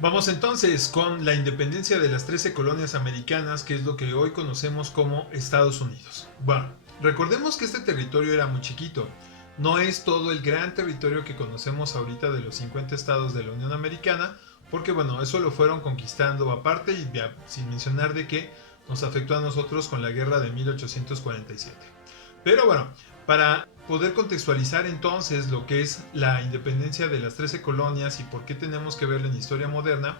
Vamos entonces con la independencia de las 13 colonias americanas, que es lo que hoy conocemos como Estados Unidos. Bueno, recordemos que este territorio era muy chiquito. No es todo el gran territorio que conocemos ahorita de los 50 estados de la Unión Americana, porque bueno, eso lo fueron conquistando aparte y sin mencionar de que nos afectó a nosotros con la guerra de 1847. Pero bueno, para poder contextualizar entonces lo que es la independencia de las 13 colonias y por qué tenemos que verla en historia moderna,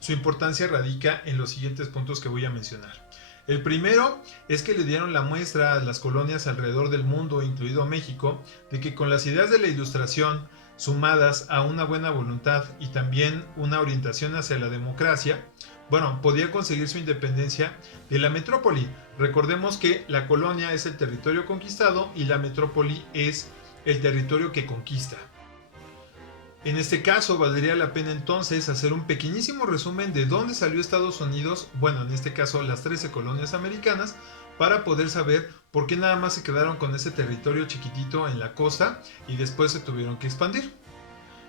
su importancia radica en los siguientes puntos que voy a mencionar. El primero es que le dieron la muestra a las colonias alrededor del mundo, incluido México, de que con las ideas de la Ilustración, sumadas a una buena voluntad y también una orientación hacia la democracia, bueno, podía conseguir su independencia de la metrópoli. Recordemos que la colonia es el territorio conquistado y la metrópoli es el territorio que conquista. En este caso, valdría la pena entonces hacer un pequeñísimo resumen de dónde salió Estados Unidos, bueno, en este caso las 13 colonias americanas, para poder saber por qué nada más se quedaron con ese territorio chiquitito en la costa y después se tuvieron que expandir.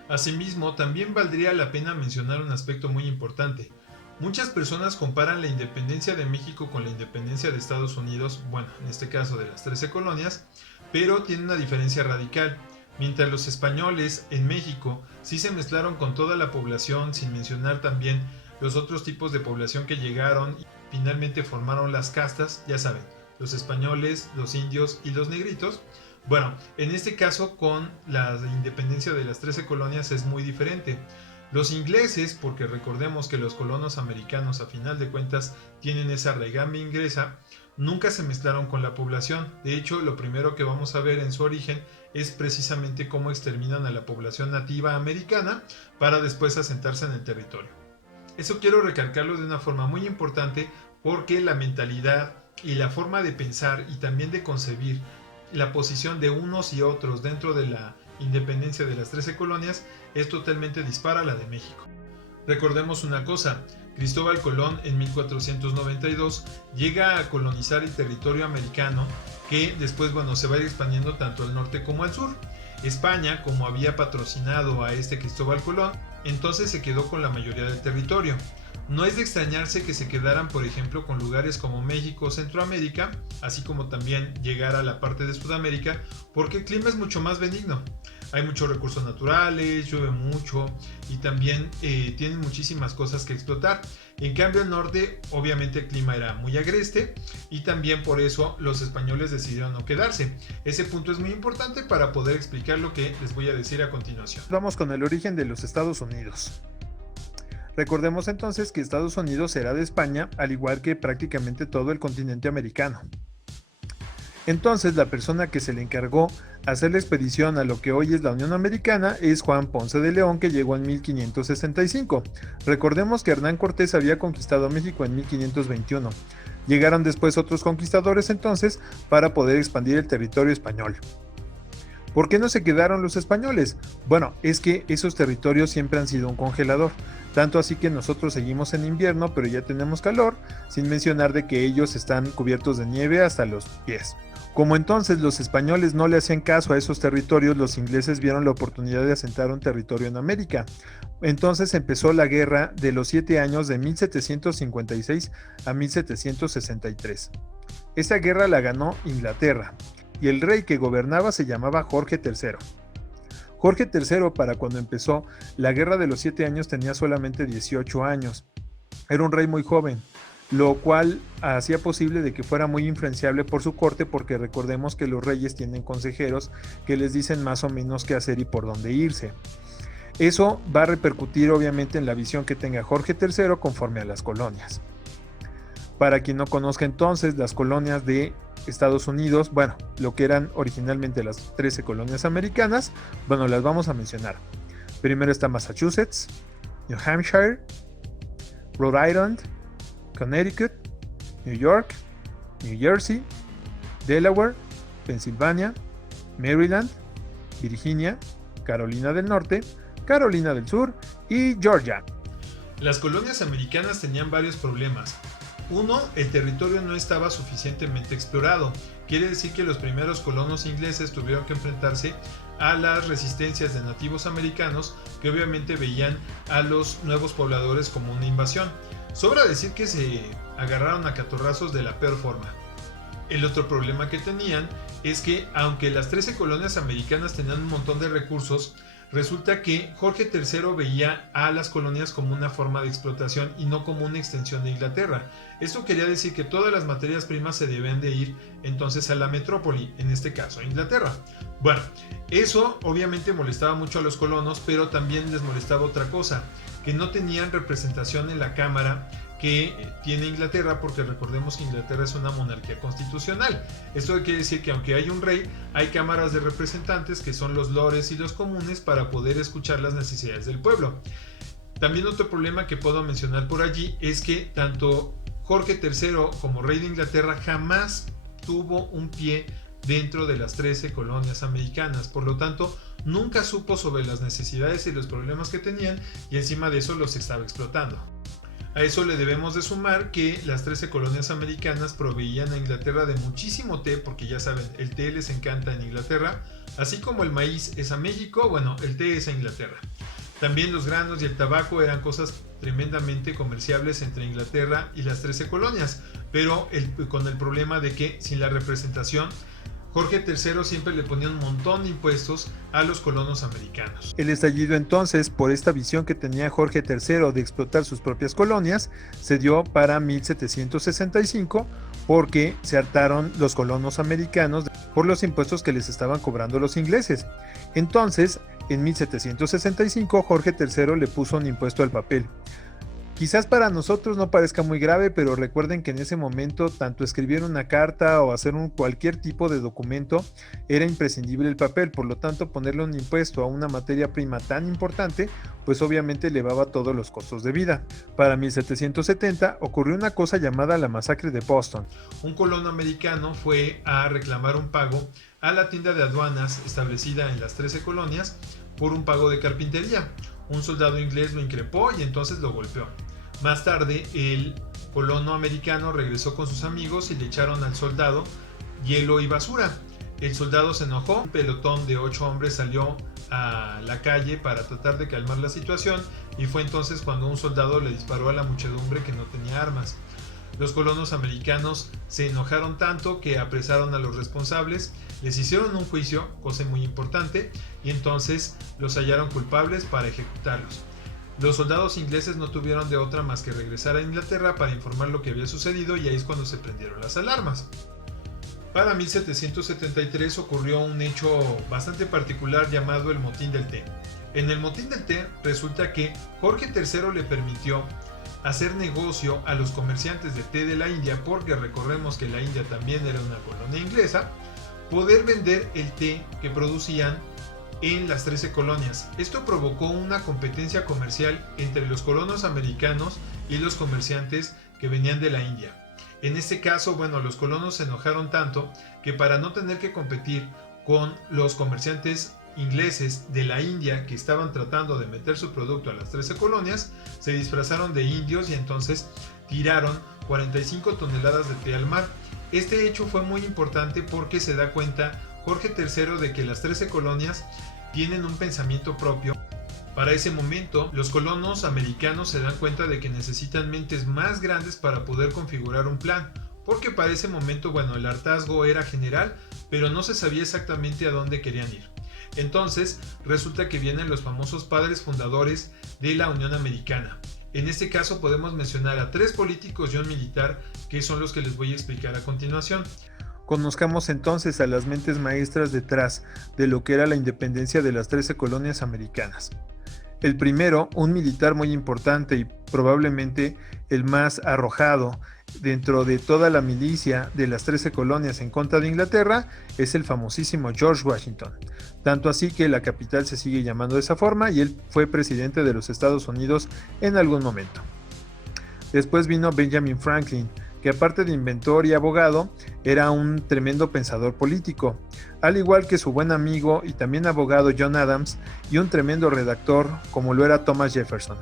Asimismo, también valdría la pena mencionar un aspecto muy importante. Muchas personas comparan la independencia de México con la independencia de Estados Unidos, bueno, en este caso de las 13 colonias, pero tiene una diferencia radical. Mientras los españoles en México sí se mezclaron con toda la población, sin mencionar también los otros tipos de población que llegaron y finalmente formaron las castas, ya saben, los españoles, los indios y los negritos. Bueno, en este caso con la independencia de las 13 colonias es muy diferente. Los ingleses, porque recordemos que los colonos americanos a final de cuentas tienen esa raigambre inglesa, nunca se mezclaron con la población. De hecho, lo primero que vamos a ver en su origen es precisamente cómo exterminan a la población nativa americana para después asentarse en el territorio. Eso quiero recalcarlo de una forma muy importante porque la mentalidad y la forma de pensar y también de concebir la posición de unos y otros dentro de la independencia de las 13 colonias es totalmente dispara a la de México. Recordemos una cosa, Cristóbal Colón en 1492 llega a colonizar el territorio americano que después bueno, se va a ir expandiendo tanto al norte como al sur. España, como había patrocinado a este Cristóbal Colón, entonces se quedó con la mayoría del territorio. No es de extrañarse que se quedaran, por ejemplo, con lugares como México o Centroamérica, así como también llegar a la parte de Sudamérica, porque el clima es mucho más benigno. Hay muchos recursos naturales, llueve mucho y también tienen muchísimas cosas que explotar. En cambio el norte obviamente el clima era muy agreste y también por eso los españoles decidieron no quedarse. Ese punto es muy importante para poder explicar lo que les voy a decir a continuación. Vamos con el origen de los Estados Unidos. Recordemos entonces que Estados Unidos era de España, al igual que prácticamente todo el continente americano. Entonces la persona que se le encargó hacer la expedición a lo que hoy es la Unión Americana es Juan Ponce de León, que llegó en 1565. Recordemos que Hernán Cortés había conquistado México en 1521. Llegaron después otros conquistadores entonces para poder expandir el territorio español. ¿Por qué no se quedaron los españoles? Bueno, es que esos territorios siempre han sido un congelador, tanto así que nosotros seguimos en invierno, pero ya tenemos calor, sin mencionar de que ellos están cubiertos de nieve hasta los pies. Como entonces los españoles no le hacían caso a esos territorios, los ingleses vieron la oportunidad de asentar un territorio en América. Entonces empezó la Guerra de los 7 años de 1756 a 1763. Esa guerra la ganó Inglaterra y el rey que gobernaba se llamaba Jorge III. Jorge III, para cuando empezó la Guerra de los 7 años, tenía solamente 18 años. Era un rey muy joven, lo cual hacía posible de que fuera muy influenciable por su corte, porque recordemos que los reyes tienen consejeros que les dicen más o menos qué hacer y por dónde irse. Eso va a repercutir obviamente en la visión que tenga Jorge III conforme a las colonias. Para quien no conozca entonces las colonias de Estados Unidos, bueno, lo que eran originalmente las 13 colonias americanas, bueno, las vamos a mencionar. Primero está Massachusetts, New Hampshire, Rhode Island, Connecticut, New York, New Jersey, Delaware, Pensilvania, Maryland, Virginia, Carolina del Norte, Carolina del Sur y Georgia. Las colonias americanas tenían varios problemas. Uno, el territorio no estaba suficientemente explorado. Quiere decir que los primeros colonos ingleses tuvieron que enfrentarse a las resistencias de nativos americanos que obviamente veían a los nuevos pobladores como una invasión. Sobra decir que se agarraron a catorrazos de la peor forma. El otro problema que tenían es que, aunque las 13 colonias americanas tenían un montón de recursos, resulta que Jorge III veía a las colonias como una forma de explotación y no como una extensión de Inglaterra. Esto quería decir que todas las materias primas se debían de ir entonces a la metrópoli, en este caso a Inglaterra. Bueno, eso obviamente molestaba mucho a los colonos, pero también les molestaba otra cosa, que no tenían representación en la Cámara que tiene Inglaterra, porque recordemos que Inglaterra es una monarquía constitucional. Esto quiere decir que aunque hay un rey, hay cámaras de representantes que son los lores y los comunes para poder escuchar las necesidades del pueblo. También otro problema que puedo mencionar por allí es que tanto Jorge III como rey de Inglaterra jamás tuvo un pie dentro de las 13 colonias americanas, por lo tanto nunca supo sobre las necesidades y los problemas que tenían, y encima de eso los estaba explotando. A eso le debemos de sumar que las 13 colonias americanas proveían a Inglaterra de muchísimo té, porque ya saben, el té les encanta en Inglaterra, así como el maíz es a México, bueno, el té es a Inglaterra. También los granos y el tabaco eran cosas tremendamente comerciables entre Inglaterra y las 13 colonias, pero con el problema de que sin la representación, Jorge III siempre le ponía un montón de impuestos a los colonos americanos. El estallido entonces, por esta visión que tenía Jorge III de explotar sus propias colonias, se dio para 1765, porque se hartaron los colonos americanos por los impuestos que les estaban cobrando los ingleses. Entonces, en 1765, Jorge III le puso un impuesto al papel. Quizás para nosotros no parezca muy grave, pero recuerden que en ese momento tanto escribir una carta o hacer cualquier tipo de documento era imprescindible el papel, por lo tanto ponerle un impuesto a una materia prima tan importante pues obviamente elevaba todos los costos de vida. Para 1770 ocurrió una cosa llamada la masacre de Boston. Un colono americano fue a reclamar un pago a la tienda de aduanas establecida en las 13 colonias por un pago de carpintería. Un soldado inglés lo increpó y entonces lo golpeó. Más tarde, el colono americano regresó con sus amigos y le echaron al soldado hielo y basura. El soldado se enojó, un pelotón de 8 hombres salió a la calle para tratar de calmar la situación, y fue entonces cuando un soldado le disparó a la muchedumbre que no tenía armas. Los colonos americanos se enojaron tanto que apresaron a los responsables, les hicieron un juicio, cosa muy importante, y entonces los hallaron culpables para ejecutarlos. Los soldados ingleses no tuvieron de otra más que regresar a Inglaterra para informar lo que había sucedido, y ahí es cuando se prendieron las alarmas. Para 1773 ocurrió un hecho bastante particular llamado el Motín del Té. En el Motín del Té resulta que Jorge III le permitió hacer negocio a los comerciantes de té de la India, porque recordemos que la India también era una colonia inglesa, poder vender el té que producían en las 13 colonias. Esto provocó una competencia comercial entre los colonos americanos y los comerciantes que venían de la India. En este caso, los colonos se enojaron tanto que para no tener que competir con los comerciantes ingleses de la India que estaban tratando de meter su producto a las 13 colonias, se disfrazaron de indios y entonces tiraron 45 toneladas de té al mar. Este hecho fue muy importante porque se da cuenta Jorge III de que las 13 colonias tienen un pensamiento propio. Para ese momento, los colonos americanos se dan cuenta de que necesitan mentes más grandes para poder configurar un plan, porque para ese momento, el hartazgo era general, pero no se sabía exactamente a dónde querían ir. Entonces, resulta que vienen los famosos padres fundadores de la Unión Americana. En este caso podemos mencionar a 3 políticos y un militar, que son los que les voy a explicar a continuación. Conozcamos entonces a las mentes maestras detrás de lo que era la independencia de las 13 colonias americanas. El primero, un militar muy importante y probablemente el más arrojado dentro de toda la milicia de las 13 colonias en contra de Inglaterra, es el famosísimo George Washington. Tanto así que la capital se sigue llamando de esa forma, y él fue presidente de los Estados Unidos en algún momento. Después vino Benjamin Franklin, que aparte de inventor y abogado, era un tremendo pensador político, al igual que su buen amigo y también abogado John Adams, y un tremendo redactor como lo era Thomas Jefferson.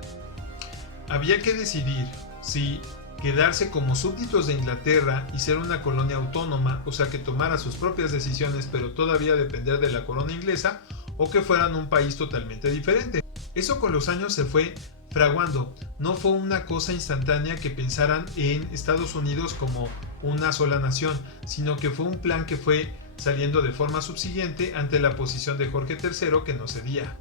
Había que decidir si quedarse como súbditos de Inglaterra y ser una colonia autónoma, o sea que tomara sus propias decisiones pero todavía depender de la corona inglesa, o que fueran un país totalmente diferente. Eso con los años se fue fraguando, no fue una cosa instantánea que pensaran en Estados Unidos como una sola nación, sino que fue un plan que fue saliendo de forma subsiguiente ante la posición de Jorge III que no cedía.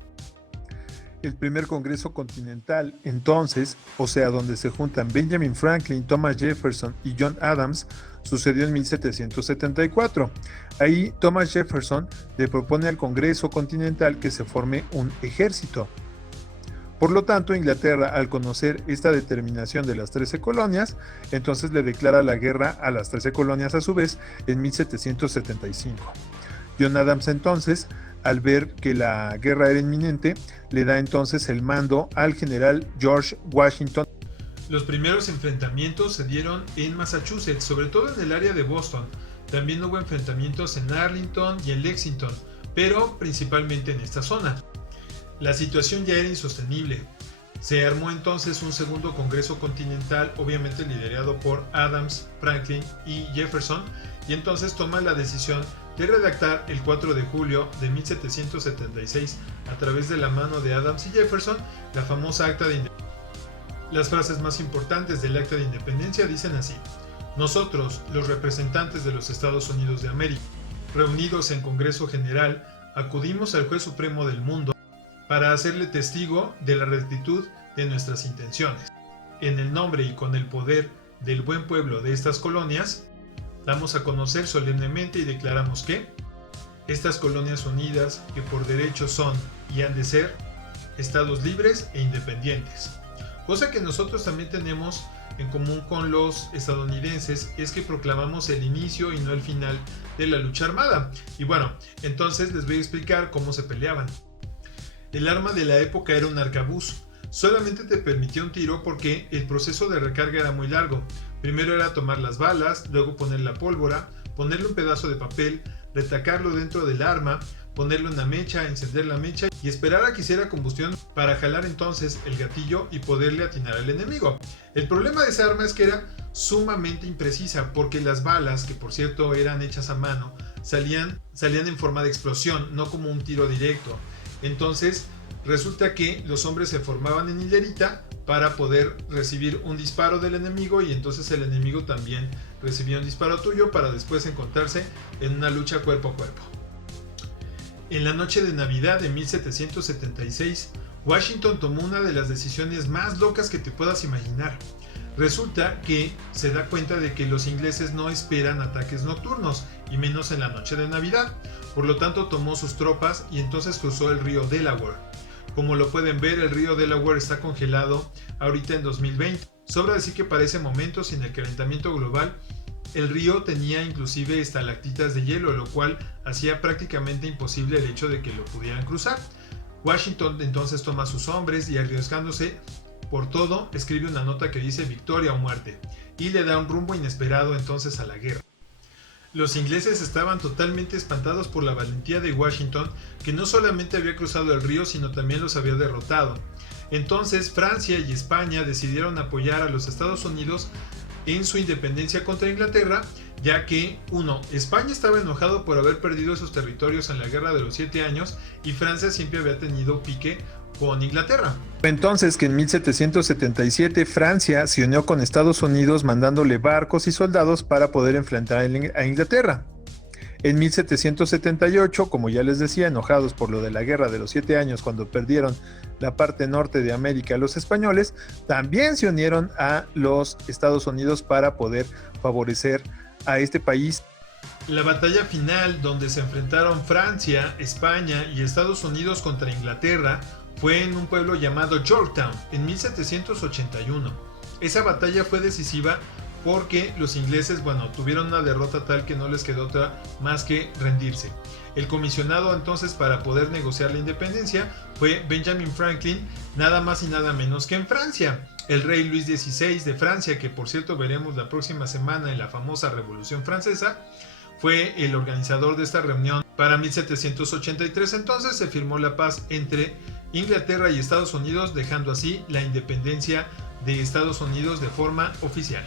El primer Congreso Continental, entonces, o sea, donde se juntan Benjamin Franklin, Thomas Jefferson y John Adams, sucedió en 1774. Ahí Thomas Jefferson le propone al Congreso Continental que se forme un ejército. Por lo tanto, Inglaterra, al conocer esta determinación de las 13 colonias, entonces le declara la guerra a las 13 colonias a su vez en 1775. John Adams entonces, al ver que la guerra era inminente, le da entonces el mando al general George Washington. Los primeros enfrentamientos se dieron en Massachusetts, sobre todo en el área de Boston. También hubo enfrentamientos en Arlington y en Lexington, pero principalmente en esta zona. La situación ya era insostenible. Se armó entonces un segundo Congreso Continental, obviamente liderado por Adams, Franklin y Jefferson, y entonces toma la decisión de redactar el 4 de julio de 1776, a través de la mano de Adams y Jefferson, la famosa Acta de Independencia. Las frases más importantes del Acta de Independencia dicen así: nosotros, los representantes de los Estados Unidos de América, reunidos en Congreso General, acudimos al Juez Supremo del mundo para hacerle testigo de la rectitud de nuestras intenciones. En el nombre y con el poder del buen pueblo de estas colonias, damos a conocer solemnemente y declaramos que estas colonias unidas, que por derecho son y han de ser estados libres e independientes. Cosa que nosotros también tenemos en común con los estadounidenses, es que proclamamos el inicio y no el final de la lucha armada. Y bueno, entonces les voy a explicar cómo se peleaban. El arma de la época era un arcabuz. Solamente te permitía un tiro porque el proceso de recarga era muy largo. Primero era tomar las balas, luego poner la pólvora, ponerle un pedazo de papel, retacarlo dentro del arma, ponerle una mecha, encender la mecha y esperar a que hiciera combustión para jalar entonces el gatillo y poderle atinar al enemigo. El problema de esa arma es que era sumamente imprecisa porque las balas, que por cierto eran hechas a mano, salían en forma de explosión, no como un tiro directo. Entonces resulta que los hombres se formaban en hilerita para poder recibir un disparo del enemigo y entonces el enemigo también recibía un disparo tuyo para después encontrarse en una lucha cuerpo a cuerpo. En la noche de Navidad de 1776, Washington tomó una de las decisiones más locas que te puedas imaginar. Resulta que se da cuenta de que los ingleses no esperan ataques nocturnos, y menos en la noche de Navidad. Por lo tanto, tomó sus tropas y entonces cruzó el río Delaware. Como lo pueden ver, el río Delaware está congelado ahorita en 2020. Sobra decir que para ese momento, sin el calentamiento global, el río tenía inclusive estalactitas de hielo, lo cual hacía prácticamente imposible el hecho de que lo pudieran cruzar. Washington entonces toma a sus hombres y, arriesgándose por todo, escribe una nota que dice victoria o muerte, y le da un rumbo inesperado entonces a la guerra. Los ingleses estaban totalmente espantados por la valentía de Washington, que no solamente había cruzado el río, sino también los había derrotado. Entonces Francia y España decidieron apoyar a los Estados Unidos en su independencia contra Inglaterra, ya que, España estaba enojado por haber perdido sus territorios en la Guerra de los 7 años y Francia siempre había tenido pique con Inglaterra. Entonces que en 1777 Francia se unió con Estados Unidos mandándole barcos y soldados para poder enfrentar a Inglaterra. En 1778, como ya les decía, enojados por lo de la Guerra de los 7 años cuando perdieron la parte norte de América a los españoles, también se unieron a los Estados Unidos para poder favorecer a este país. La batalla final, donde se enfrentaron Francia, España y Estados Unidos contra Inglaterra, fue en un pueblo llamado Yorktown en 1781. Esa batalla fue decisiva porque los ingleses, tuvieron una derrota tal que no les quedó otra más que rendirse. El comisionado entonces para poder negociar la independencia fue Benjamin Franklin, nada más y nada menos que en Francia. El rey Luis XVI de Francia, que por cierto veremos la próxima semana en la famosa Revolución Francesa, fue el organizador de esta reunión. Para 1783 entonces se firmó la paz entre Inglaterra y Estados Unidos, dejando así la independencia de Estados Unidos de forma oficial.